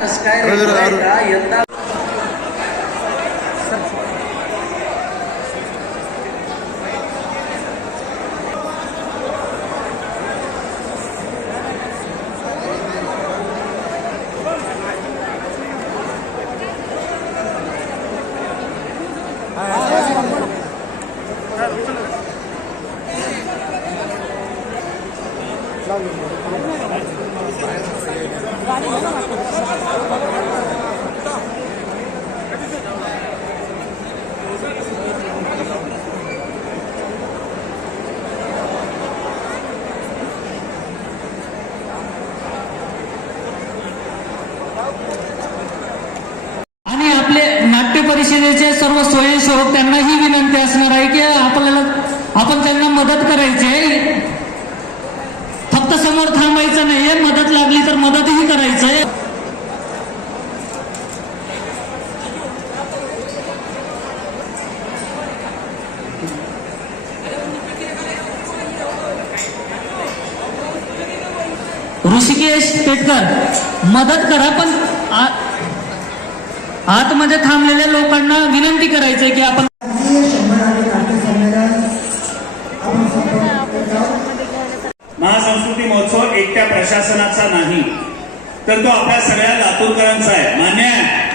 कस आणि आपले नाट्य परिषदेचे सर्व स्वयंसेवक त्यांना ही विनंती असणार आहे की आपल्याला आपण त्यांना मदत करायची आहे. फक्त समोर थांबायचं नाहीये मदत लागली तर मदतही करायचंय ऋषिकेश पेटकर मदत करा पण आतमध्ये थांबलेल्या लोकांना विनंती करायचंय की आपण महासंस्कृती महोत्सव एकट्या प्रशासनाचा नाही तर तो आपल्या सगळ्या लातूरकरांचा आहे. मान्य आहे.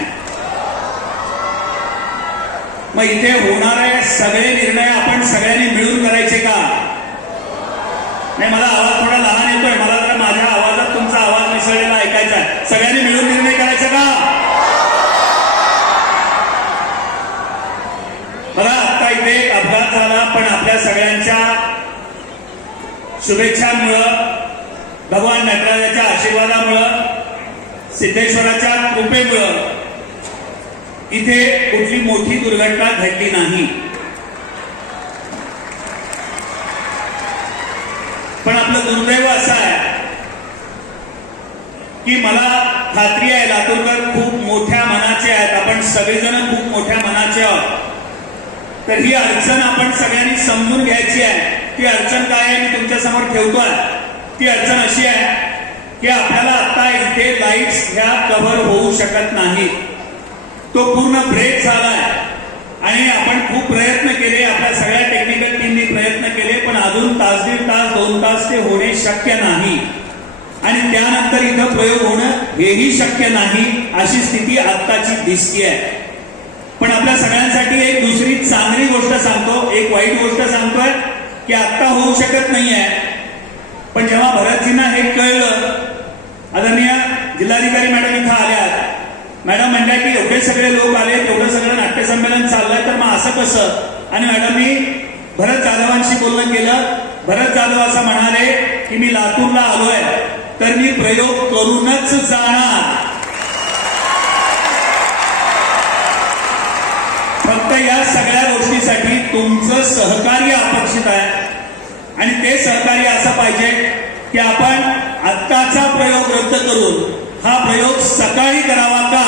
मग इथे होणारे सगळे निर्णय आपण सगळ्यांनी मिळून करायचे का? नाही मला आवाज थोडा लहान येतोय. मला जरा माझ्या आवाजात तुमचा आवाज मिसळलेला ऐकायचा आहे सगळ्यांनी मिळून निर्णय करायचा का बघा आता इथे एक अपघात झाला पण आपल्या सगळ्यांच्या शुभेच्छांमुळं भगवान नटराजाच्या आशीर्वादामुळं सिद्धेश्वराच्या कृपेमुळं इथे कुठली मोठी दुर्घटना घडली नाही. पण आपलं दुर्दैव असं आहे की मला खात्री आहे लातूरकर खूप मोठ्या मनाचे आहेत. आपण सगळेजण खूप मोठ्या मनाचे आहोत. तर ही अडचण आपण सगळ्यांनी समजून घ्यायची आहे. ती अडचण काय आहे मी तुमच्यासमोर ठेवतोय ती अडचण अशी आहे की आपल्याला आता इथे लाईट्स ह्या कव्हर होऊ शकत नाही. तो पूर्ण ब्रेक झालाय. आणि आपण खूप प्रयत्न केले आपल्या सगळ्या टेक्निकल टीमनी प्रयत्न केले पण अजून तास दीड तास दोन तास ते होणे शक्य नाही. आणि त्यानंतर इथं प्रयोग होणं हेही शक्य नाही अशी स्थिती आत्ताची दिसती आहे पण आपल्या सगळ्यांसाठी एक दुसरी चांगली गोष्ट सांगतो एक वाईट गोष्ट सांगतोय की आत्ता होऊ शकत नाहीये. पण जेव्हा भरतजींना हे कळलं आदरणीय जिल्हाधिकारी मॅडम इथं आल्यात. मॅडम म्हणल्या की एवढे सगळे लोक आले एवढं सगळं नाट्यसंमेलन चाललंय तर मग असं कसं? आणि मॅडमनी भरत जाधवांशी बोलणं केलं. भरत जाधव असं म्हणाले की मी लातूरला आलोय तर मी प्रयोग करूनच जाणार फक्त या सगळ्या गोष्टीसाठी तुमचं सहकार्य अपेक्षित आहे. आणि ते सहकार्य असं पाहिजे की आपण आत्ताचा प्रयोग रद्द करून हा प्रयोग सकाळी करावा का?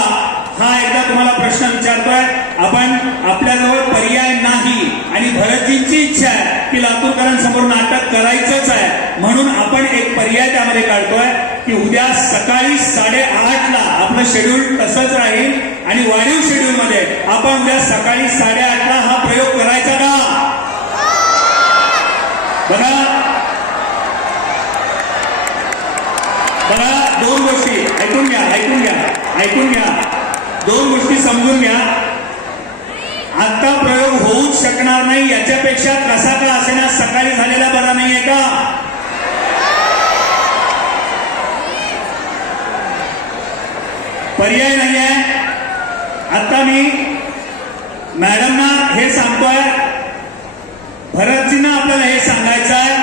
हा एकदा तुम्हाला प्रश्न विचारतोय. आपण आपल्याजवळ पर्याय नाही आणि भरतजींची इच्छा आहे की लातूरकरांसमोर नाटक करायचंच आहे. म्हणून आपण एक पर्याय त्यामध्ये काढतोय की उद्या सकाळी साडेआठला आपलं शेड्यूल तसंच राहील आणि वाढीव शेड्यूल मध्ये आपण उद्या सकाळी साडेआठला हा प्रयोग करायचा का? बघा बघा दोन गोष्टी. ऐकून घ्या ऐकून घ्या ऐकून घ्या. दोन गोष्टी समजून घ्या. आता प्रयोग होऊच शकणार नाही याच्यापेक्षा कसा का असेना सकाळी झालेला बरा नाहीये का? पर्याय नाही आहे आता मी मॅडमना हे सांगतोय. भरतजींना आपल्याला हे सांगायचं आहे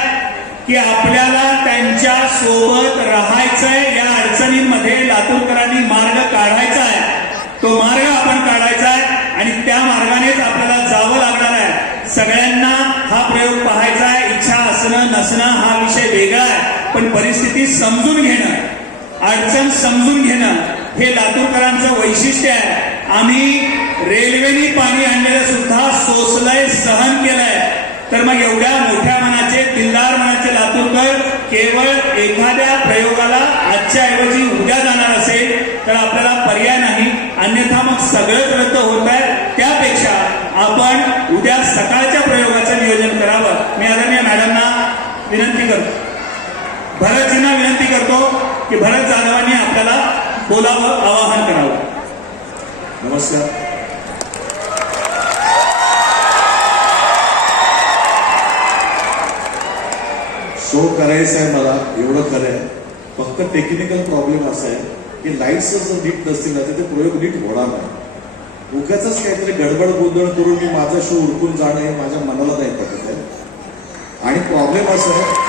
की आपल्याला त्यांच्यासोबत राहायचंय या अडचणींमध्ये लातूरकरांनी मार्ग काढायचा आहे तो मार्ग आपण काढायचा आहे आणि त्या मार्गानेच आपल्याला जावं लागणार आहे सगळ्यांना हा प्रयोग पाहायचा आहे इच्छा असणं नसणं हा विषय वेगळा आहे पण परिस्थिती समजून घेणं अडचण समजून घेणं हे लातूरकरांचं वैशिष्ट्य आहे. आम्ही रेल्वेनी पाणी आणलेलं सुद्धा सोसलंय सहन केलंय. तर मग एवढ्या मोठ्या मनाचे दिलदार मनाचे लातूरकर केवळ एखाद्या प्रयोगाला आजच्या ऐवजी उद्या जाणार असेल तर आपल्याला पर्याय नाही. अन्यथा मग सगळंच रद्द होत आहे. त्यापेक्षा आपण उद्या सकाळच्या प्रयोगाचं नियोजन करावं. मी आदरणीय मॅडमना विनंती करतो. भरतजींना विनंती करतो की भरत जाधवांनी आपल्याला बोलावं आवाहन करावं. नमस्कार. शो करायचा आहे मला एवढं खरं आहे. फक्त टेक्निकल प्रॉब्लेम असा आहे की लाईट्स जर नीट नसतील ना तर ते प्रयोग नीट होणार नाही. उगाच काहीतरी गडबड गोंधळ करून मी माझा शो उरकून जाणं हे माझ्या मनाला नाही पटत आहे. आणि प्रॉब्लेम असा आहे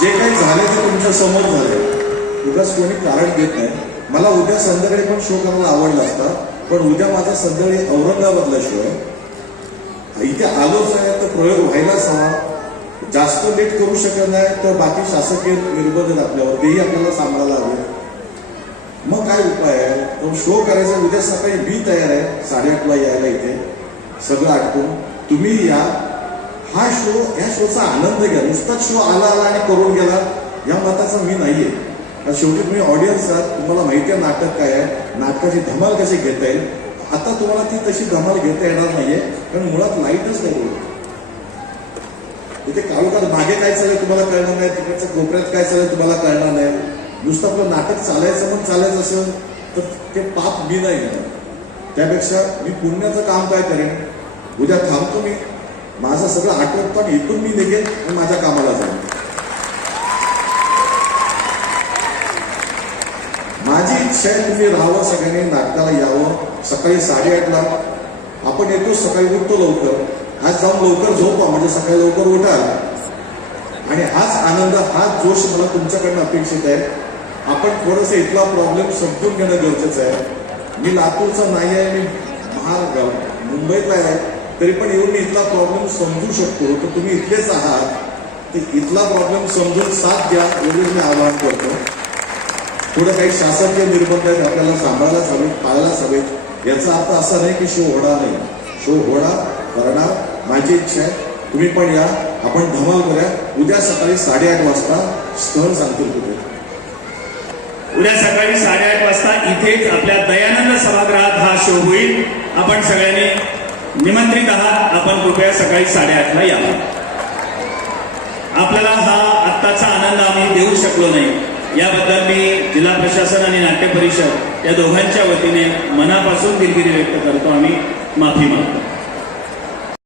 जे काही झालं ते तुमच्यासमोर झाले उगाच कोणी कारण देत नाही. मला उद्या संध्याकाळी पण शो करायला आवडला असता पण उद्या माझा संध्याकाळी औरंगाबादला शो आहे. इथे आलोच आहे तर प्रयोग व्हायलाच हवा. जास्त लेट करू शकत नाही तर बाकी शासकीय निर्बंध आपल्यावर तेही आपल्याला सांभाळायला हवे. मग काय उपाय आहे? तो शो करायचा उद्या सकाळी मी तयार आहे साडेआठला यायला इथे. सगळं आटपून. तुम्ही या. हा शो या शोचा आनंद घ्या. नुसताच शो आला आला आणि करून गेला या मताचा मी नाहीये. शेवटी तुम्ही ऑडियन्स आहात तुम्हाला माहिती आहे नाटक काय आहे नाटकाची धमाल कशी घेता येईल. आता तुम्हाला ती तशी धमाल घेता येणार नाहीये कारण मुळात लाईटच नाही बोलत. इथे काळोखात मागे काय चाललंय तुम्हाला कळणार नाही तिकडच्या कोपऱ्यात काय चाललंय तुम्हाला कळणार नाही. नुसतं आपलं नाटक चालायचं पण चालायचं असेल तर ते पाप मी नाही घेणार. त्यापेक्षा मी पुण्याचं काम काय करेन? उद्या थांबतो मी. माझं सगळं आठवत पण इथून मी निघेन आणि माझ्या कामाला जाईन. माझी तुम्ही राहावं सगळ्यांनी नाटकाला यावं. सकाळी साडेआठला. आपण येतो सकाळी उठतो लवकर. आज जाऊन लवकर झोपा म्हणजे सकाळी लवकर उठाल आणि हाच आनंद हाच जोश मला तुमच्याकडनं अपेक्षित आहे. आपण थोडंसं इथला प्रॉब्लेम समजून घेणं गरजेचं आहे. मी लातूरचा नाही आहे मी महार मुंबईतला आहे. तरी पण येऊन मी इथला प्रॉब्लेम समजू शकतो. तर तुम्ही इथलेच आहात. तर इथला प्रॉब्लेम समजून साथ द्या एवढीच मी आवाहन करतो. थोडं काही शासकीय निर्बंध आहेत आपल्याला सांभाळायलाच हवेत पाळायलाच हवेत याचा अर्थ असा नाही की शो होणार नाही. शो होणार करणार माझी इच्छा आहे. तुम्ही पण या. आपण धमाल करूया. उद्या सकाळी साडेआठ वाजता स्थळ सांगतील कुठे उद्या सकाळी साडेआठ वाजता इथेच आपल्या दयानंद सभागृहात हा शो होईल. आपण सगळ्यांनी निमंत्रित आहात. आपण कृपया सकाळी साडेआठला या. आपल्याला हा आत्ताचा आनंद आम्ही देऊ शकलो नाही. याबद्दल मी जिल्हा प्रशासन आणि नाट्य परिषद या दोघांच्या वतीने मनापासून दिलगिरी व्यक्त करतो. आम्ही माफी मागतो.